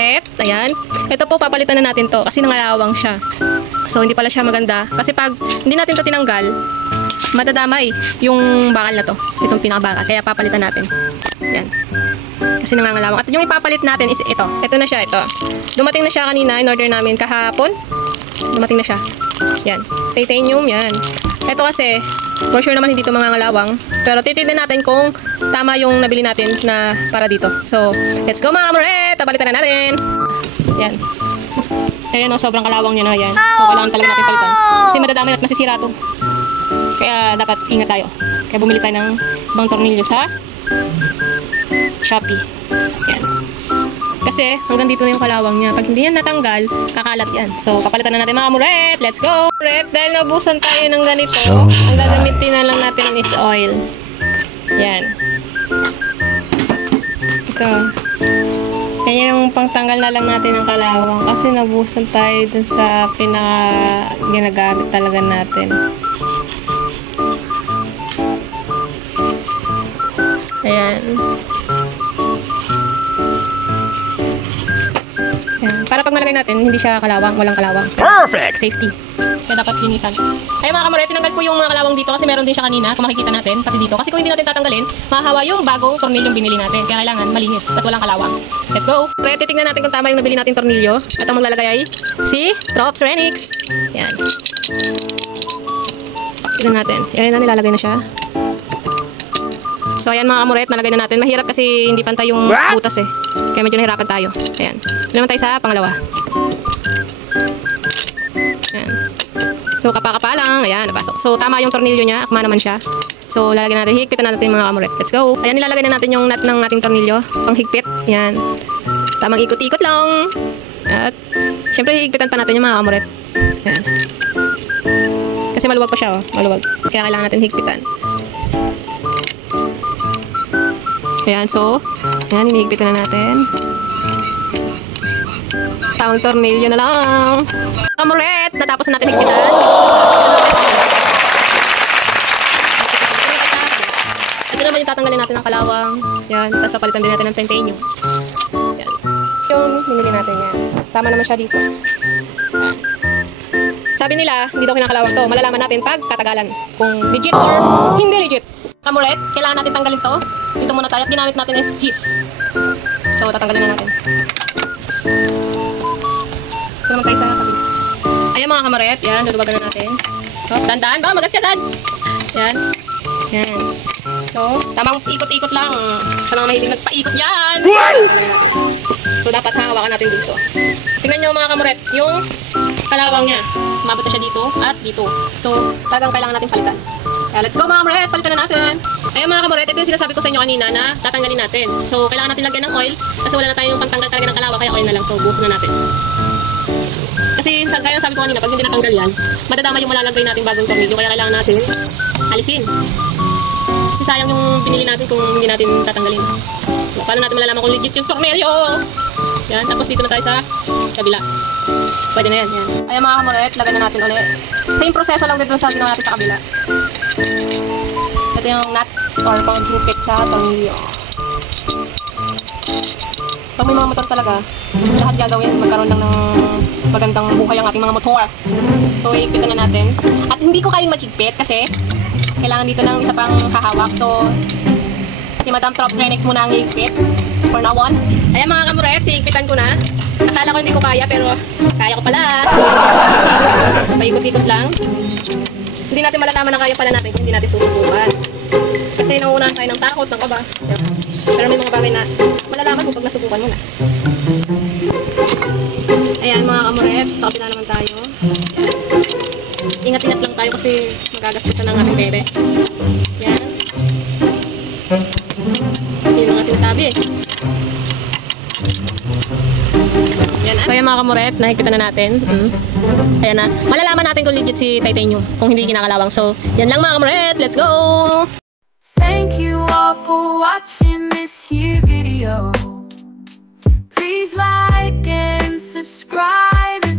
kamuret. Ayan. Ito po, papalitan na natin to kasi nangalawang siya. So, hindi pala siya maganda. Kasi pag hindi natin to tinanggal, madadamay yung bakal na to. Itong pinakabakal. Kaya papalitan natin. Ayan. Kasi nangangalawang. At yung ipapalit natin is ito. Ito na siya, ito. Dumating na siya kanina. In order namin kahapon. Dumating na siya. Yan. Titanium, yan. Ito kasi, for sure naman hindi ito mangangalawang. Pero titignan natin kung tama yung nabili natin na para dito. So, let's go mga kamuret! Palitan na natin. Yan. Ayan o, sobrang kalawang niya na. Yan. So, kailangan talaga natin palitan. Kasi madadamay at masisira ito. Kaya dapat ingat tayo. Kaya bumili tayo ng ibang tornilyo sa Shopee. Yan. Kasi hanggang dito na yung kalawang niya. Pag hindi yan natanggal, kakalat yan. So, papalitan na natin mga kamuret. Let's go! Kamuret, dahil naubusan tayo ng ganito, ang gagamitin na lang natin is oil. Yan. Ito. Yan yung pangtanggal na lang natin ng kalawang. Kasi naubusan tayo dun sa ginagamit talaga natin. Ayan. Ayan. Para pag nalagay natin, hindi siya kalawang, walang kalawang. Perfect! Safety. Kaya dapat linisan. Ay mga kamuret, tinanggal ko yung mga kalawang dito kasi meron din siya kanina, kung makikita natin, pati dito. Kasi kung hindi natin tatanggalin, mahahawa yung bagong tornilyong binili natin. Kaya kailangan malinis at walang kalawang. Let's go! Pre, titignan natin kung tama yung nabili natin tornilyo. At ang maglalagay ay si Trops Renix. Yan. Tignan natin. Yan na, nilalagay na siya. So ayan mga kamuret, nalagay na natin. Mahirap kasi hindi pantay yung butas eh. Kaya medyo nahirapan tayo. Ayan. Naman tayo sa pangalawa. Ayan. So kapa-kapa lang. Ayan, napasok. So tama yung tornilyo niya. Akma naman siya. So lalagyan natin. Higpitan natin mga kamuret. Let's go. Ayan, nilalagay na natin yung nut ng ating tornilyo. Panghigpit. Ayan. Tamang ikot-ikot lang. At syempre higpitan pa natin yung mga kamuret. Ayan. Kasi maluwag pa siya oh. Maluwag. Kaya kailangan natin higpitan. Ayan, so, ayan, hinihigpitan na natin. Tamang tornilyo na lang. Kamuret, natapos na natin higpitan. Ito naman yung tatanggalin natin ng kalawang. Ayan, tapos papalitan din natin ng titanium. Ayan. Yung binili natin yan. Tama naman siya dito. Ayan. Sabi nila, hindi daw kinakalawang to. Malalaman natin pag katagalan. Kung legit or hindi legit. Kamuret, kailangan natin tanggalin to. Dito muna tayo at ginamit natin is cheese. So, tatanggalin na natin. Ito naman tayo sa kabila. Ayan mga kamuret, yan, luluwagan na natin. So, tandaan ba? Magat ka, dad! Yan. Yan. So, tamang ikot-ikot lang. Sa mga mahilig nagpaikot yan. Tatanggalin natin. So, dapat hawakan natin dito. Tingnan nyo mga kamuret, yung kalawang niya. Umabot na siya dito at dito. So, talagang kailangan natin palitan. Kaya let's go mga kamuret, palitan na natin. Ayan mga kamuret, ito yung sinasabi ko sa inyo kanina na tatanggalin natin. So, kailangan natin lagyan ng oil kasi wala na tayong pangtanggal talaga ng kalawa, kaya oil na lang. So, buhusan na natin. Kasi, kaya sabi ko kanina, pag hindi natanggal yan, madadama yung malalagay natin bagong tornilyo, kaya kailangan natin alisin. Kasi sayang yung pinili natin kung hindi natin tatanggalin. So, paano natin malalaman kung legit yung tornilyo? Yan, tapos dito na tayo sa kabila. Pwede na yan, yan. Ayan mga kamuret, lagyan na natin ulit. Same proseso lang dito sa ginawa natin sa kabila. Ito yung nut or pang-higpit sa tornilyo. Pag may mga motor talaga, lahat gagawin, magkaroon lang ng magandang buhay ang ating mga motor. So, higpitan na natin. At hindi ko kayang maghigpit kasi kailangan dito ng isa pang hahawak. So, si Madam Trops Renix muna ang higpit for now on. Ayan mga kamuret, higpitan ko na. Akala ko hindi ko kaya pero kaya ko pala. Paikot-ikot lang. Hindi natin malalaman na kaya pala natin kung hindi natin susubukan. Kasi nauunahan tayo ng takot, ng kaba. Pero may mga bagay na malalaman mo pag nasubukan mo na. Ayan mga kamuret, sa kapila naman tayo. Ayan. Ingat-ingat lang tayo kasi magagastusan ng ating bebe. Ayan. Hindi na nga sinasabi eh. Ayan, so yung mga kamuret, nakikita na natin. Ayan na. Malalaman natin kung legit si titanium, kung hindi kinakalawang. So, yan lang mga kamuret. Let's go! Thank you all for watching this here video. Please like and subscribe.